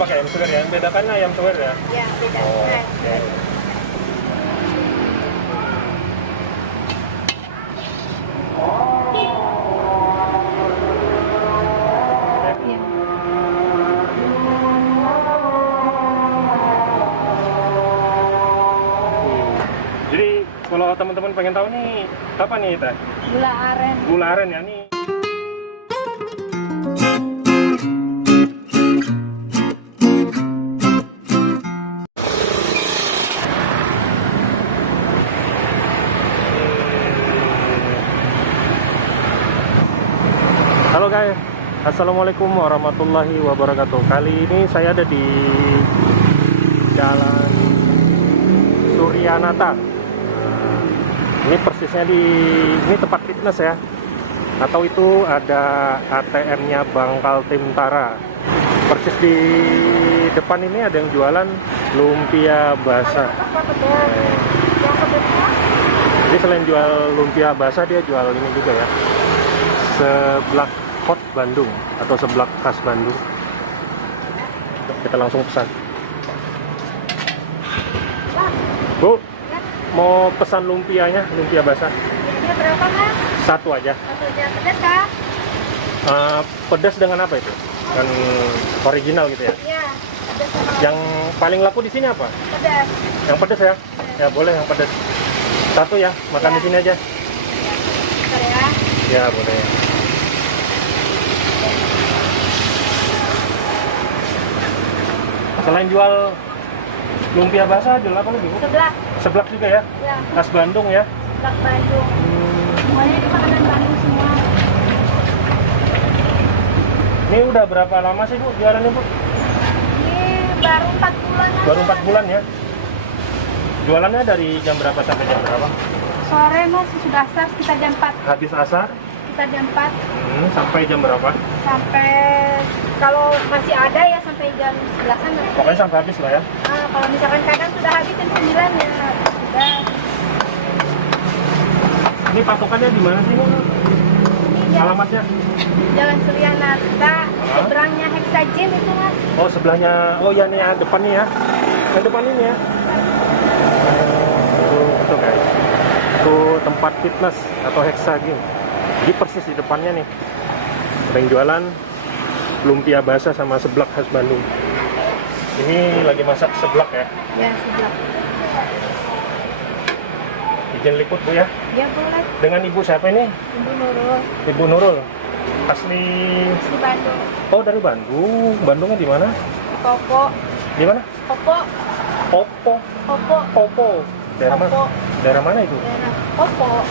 pakai ayam suwir ya? Bedakan ayam suwir ya? Ya, beda. Oh, oke. Iya. Jadi kalau teman-teman pengen tahu nih apa nih Teh? Gula aren. Gula aren ya nih. Halo guys, assalamualaikum warahmatullahi wabarakatuh. Kali ini saya ada di Jalan Suryanata. Ini persisnya ini tempat fitness ya, atau itu ada ATM-nya Bangkal Timtara. Persis di depan ini ada yang jualan lumpia basah. Jadi selain jual lumpia basah, dia jual ini juga ya, seblak hot Bandung atau seblak khas Bandung. Kita langsung pesan. Bu, mau pesan lumpianya, lumpia basah. Ini berapa, Mas? Satu aja. Satu aja. Pedas kah? Pedas dengan apa itu? Kan original gitu ya. Iya, pedas sama. Yang paling laku di sini apa? Pedas. Yang pedas ya? Ya boleh yang pedas. Satu ya, makan di sini aja. Bentar ya. Ya boleh. Selain jual lumpia basah, jual apa lagi? Bu? Sebelah. Seblak juga ya? Ya, Khas Bandung ya? sebelah Bandung. Semuanya ini makanan Bandung semua. Ini udah berapa lama sih Bu jualannya Bu? Ini baru 4 bulan. Baru 4 bulan ya? Jualannya dari jam berapa sampai jam berapa? Sore, Mas, sudah asar sekitar jam 4. Habis asar Sekitar jam 4 sampai jam berapa? sampai kalau masih ada ya sampai jam 11-an. Pokoknya sampai habis lah ya. Nah, kalau misalkan kadang sudah habis jam 9 ya sudah. Ini patokannya di mana sih Bu? Ini Alamatnya? Jalan Suryanata, seberangnya Hexagen itu, Mas. Oh sebelahnya, oh ya nih ya, depan nih ya. Yang depan ini ya. Itu guys. Itu tempat fitness atau Hexagen. Jadi persis di depannya nih. Ada yang jualan lumpia basah sama seblak khas Bandung. Ini lagi masak seblak ya. Ya, sebelah. Izin liput Bu ya. Ya, boleh. Dengan Ibu siapa ini? Ibu Nurul Ibu Nurul. Asli. di Bandung. Oh dari Bandung. Bandungnya di mana? Kopo. Di mana? Kopo. Popo. Kopo. Popo. Daerah mana? Kopo. Daerah mana itu? Daerah Kopo.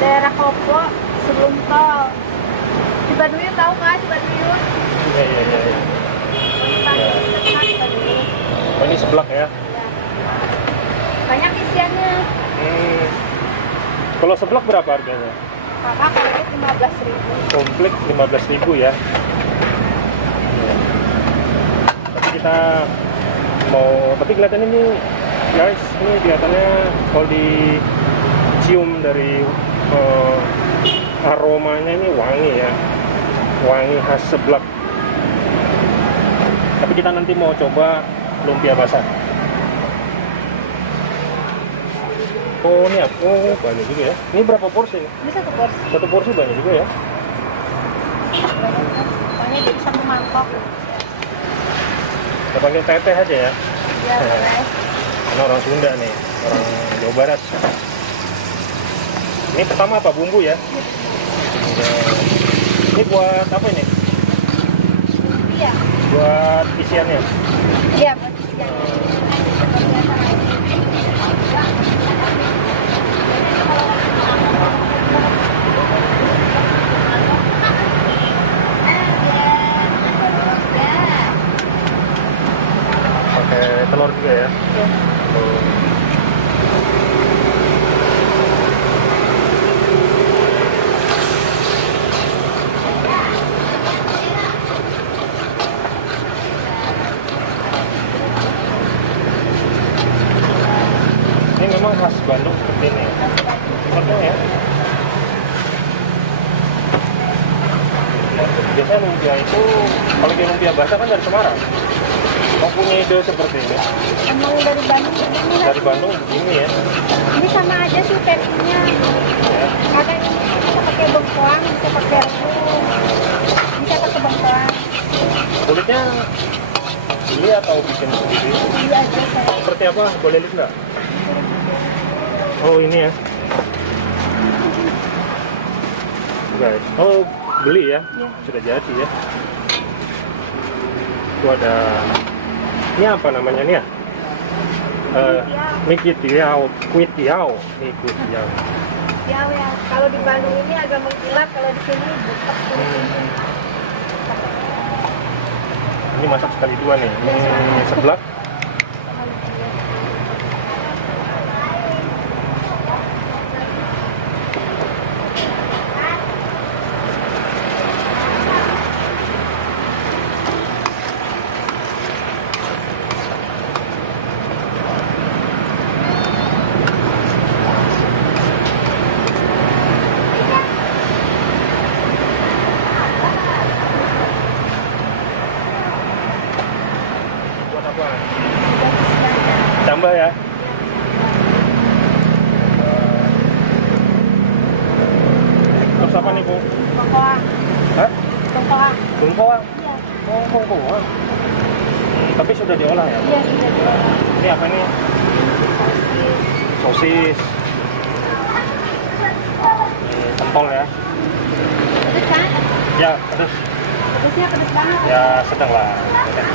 Daerah Kopo sebelum tol. Cibaduyut tahu nggak Cibaduyut? Iya iya iya. Ya. Cibaduyut. Oh ini seblak ya. Ya. Banyak isiannya. Kalau seblak berapa harganya? Kakak kalau ini 15.000. Komplit 15.000 ya. Tapi kita tapi kelihatannya ini guys, ini kelihatannya kalau dicium dari aromanya ini wangi ya, wangi khas seblak. Tapi kita nanti mau coba lumpia basah. Oh ini apa? Oh banyak juga ya. Ini berapa porsi? Ini satu porsi. Satu porsi banyak juga ya. Pokoknya jadi satu mangkok. Kita panggil teteh aja ya. Ya, boleh. Karena orang Sunda nih, orang Jawa Barat. Ini pertama apa bumbu ya? Ini buat apa ini? Iya. Buat isiannya. Iya, buat isiannya. Pakai telur juga ya. Ini memang khas Bandung seperti ini. Seperti ya. Biasanya lumpia itu, kalau lumpia basah kan dari Semarang. Oh, punya ide seperti ini. Emang dari Bandung begini lah. Dari Bandung begini ya. Ini sama aja sih tekniknya. Ya. Ada ini bisa pakai bengkoang, bisa pakai rebus, bisa pakai bengkoang. Kulitnya ini atau bikin sendiri? Iya aja saya. Seperti apa? Boleh lihat nggak? Oh, ini ya. Guys. Oh, beli ya? Iya. Sudah jadi ya. Itu ada. Ini apa namanya nih ya? Mie Tiao, Kue Tiao, Mie Kue Tiao. Ya, ya. Kalau di Bandung ini agak mengkilap, kalau di sini butek. Ini masak sekali dua nih. Ini sebelah. Buat apa? Tambah ya. Terus apa nih, Bu? Bengkoang, Hah? bengkoang. Bengkoang. Iya, Oh, bengkoang. Tapi sudah diolah ya? iya sudah diolah. Ini apa nih? Sosis. Ini pentol ya. Pedes kan? Ya, pedas. Pedesnya pedes banget. Ya, sedang lah. Sedang.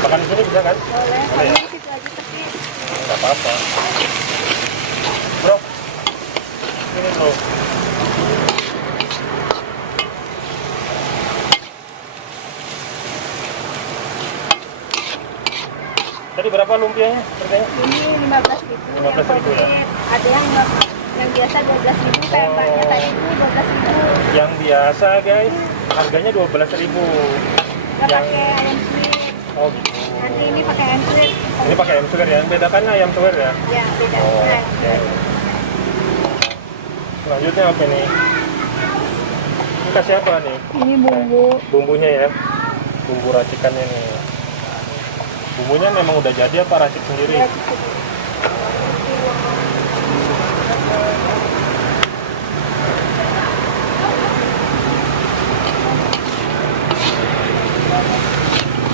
Makan di sini bisa kan? Boleh, Boleh ya? kalau situ aja tapi Nggak apa-apa. Bro, ini bro. Tadi berapa lumpianya? Harganya? ini 15.000. 15.000 ya? Ada yang biasa 12.000, kayak Oh. mbaknya tadi itu 12.000. Yang biasa guys, harganya 12.000. Nggak Yang pakai ayam suwir. oh gitu. Nanti ini pakai ayam suwir. Ini pakai ayam suwir ya. Yang bedakan ayam suwir ya. Ya, beda. Oh, Nah, oke. Selanjutnya apa nih? Ini kasih apa nih? ini bumbu. Bumbunya ya. Bumbu racikannya nih. Bumbunya memang udah jadi apa racik sendiri? Ya, cukup.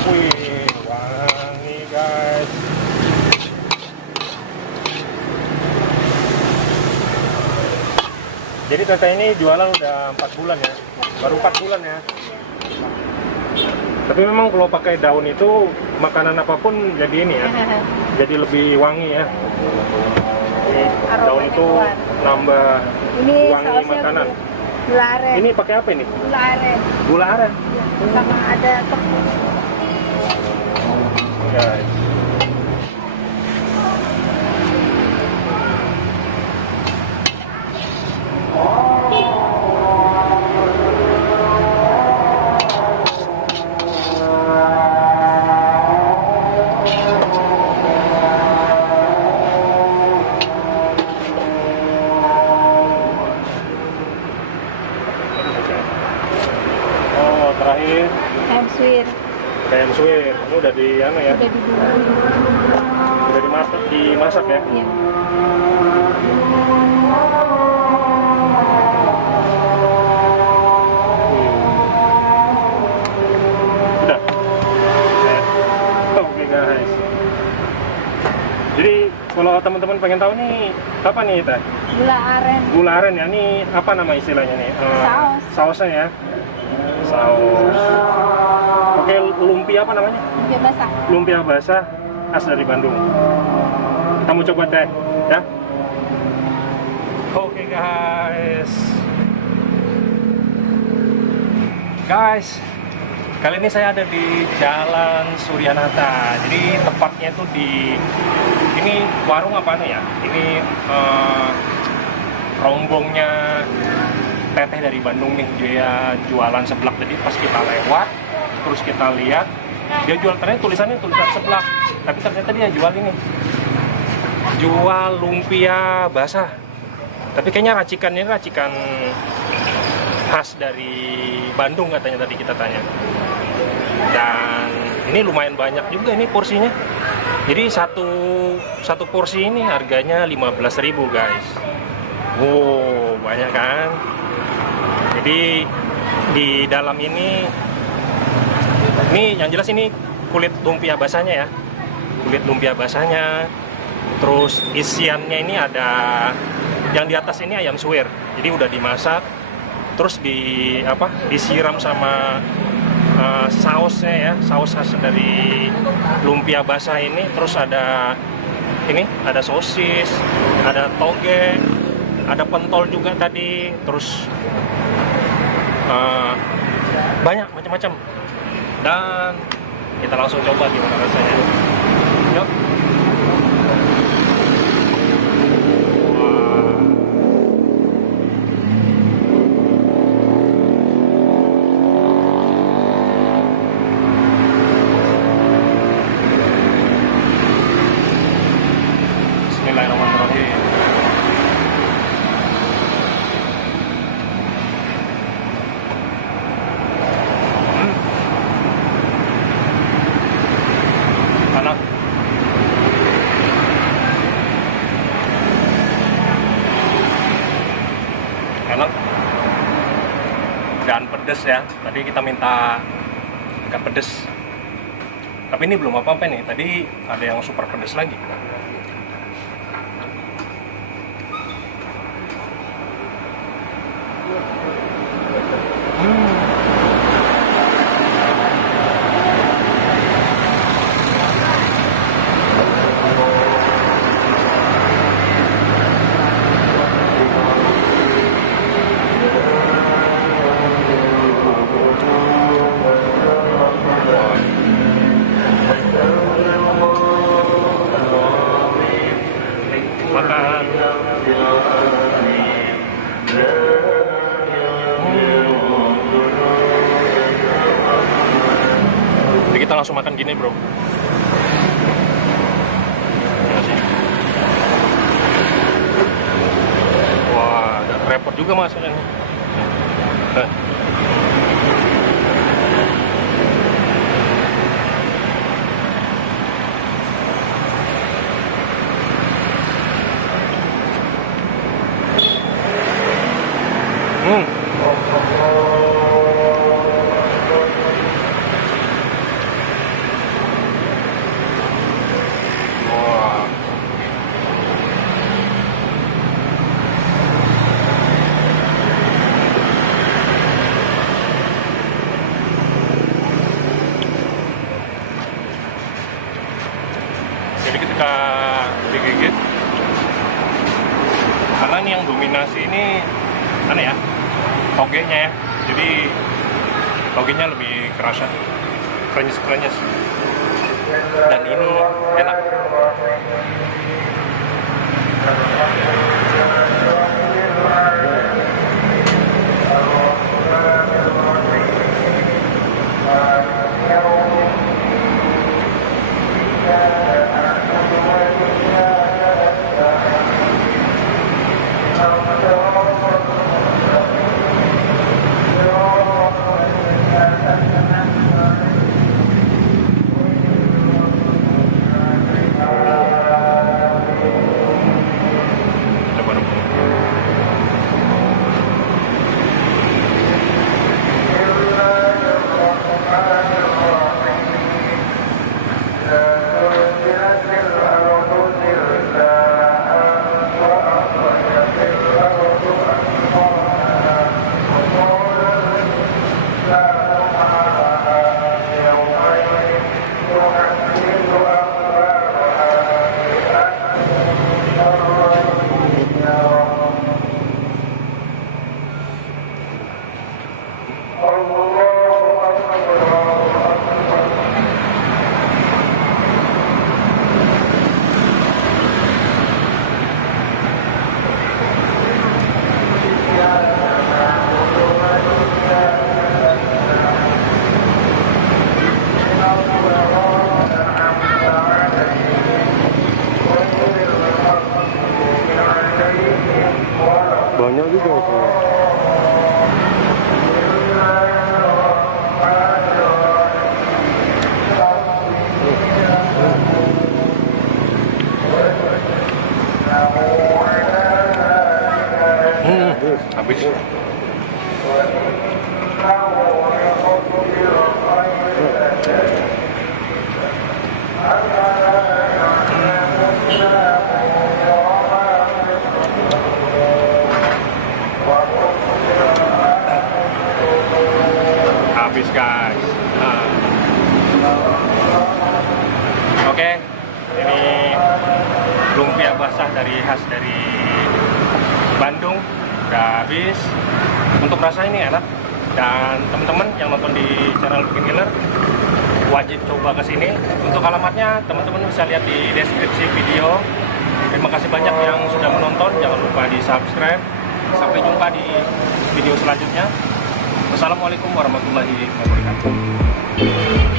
Wih, wangi guys. Jadi teteh ini jualan udah 4 bulan ya? Baru 4 bulan ya? Tapi memang kalau pakai daun itu makanan apapun jadi ini ya, jadi lebih wangi ya. Ini daun Aromanya itu keluar. nambah Ini wangi sausnya makanan. gula aren. Ini pakai apa ini? Gula aren. Gula aren. Sama ada tepung. Guys. Oh, terakhir Ayam suwir. ayam suwir. Ini udah di anu ya, Udah dibumbuin. udah dimasak ya. Iya. Udah. Oke guys. Jadi kalau teman-teman pengen tahu nih apa nih teh? Gula aren. Gula aren ya. Ini apa nama istilahnya nih? Saus. Sausnya ya. Saus. Oke, lumpia apa namanya? Lumpia basah. Lumpia basah khas dari Bandung. Kita mau coba teh, ya? Oke guys. Guys, kali ini saya ada di Jalan Suryanata. Jadi tepatnya itu di ini warung apa nih ya? Ini rombongnya teteh dari Bandung nih. Dia jualan seblak. Jadi pas kita lewat, terus kita lihat dia jual, ternyata tulisan seblak, tapi ternyata dia jual ini jual lumpia basah. Tapi kayaknya racikannya racikan khas dari Bandung katanya, tadi kita tanya. Dan ini lumayan banyak juga ini porsinya. Jadi satu porsi ini harganya 15.000 guys. Wow, banyak kan? Jadi di dalam ini yang jelas ini kulit lumpia basahnya ya. Kulit lumpia basahnya. Terus isiannya ini ada, yang di atas ini ayam suwir. Jadi udah dimasak, terus disiram sama sausnya ya, saus khas dari lumpia basah ini. Terus ada sosis, ada toge, ada pentol juga tadi. Terus banyak macam-macam. Dan kita langsung coba gimana rasanya. Yuk. Bismillahirrahmanirrahim. Enak. Enak. Dan pedes ya. Tadi kita minta agak pedes. Tapi ini belum apa-apa nih. Tadi ada yang super pedes lagi. Makan. Jadi kita langsung makan gini bro. Wah, repot juga masaknya. Wah. Jadi ketika digigit, karena ini yang dominasi ini ya, togenya ya. Jadi togenya lebih kerasa, krenyes. Dan ini enak. Coba dong. habis guys. Nah. Oke, ini lumpia basah khas dari Bandung udah habis. Untuk rasa ini enak, dan teman-teman yang nonton di channel Bikin Ngiler wajib coba ke sini. Untuk alamatnya teman-teman bisa lihat di deskripsi video. Terima kasih banyak yang sudah menonton, jangan lupa di subscribe. Sampai jumpa di video selanjutnya. Wassalamualaikum warahmatullahi wabarakatuh.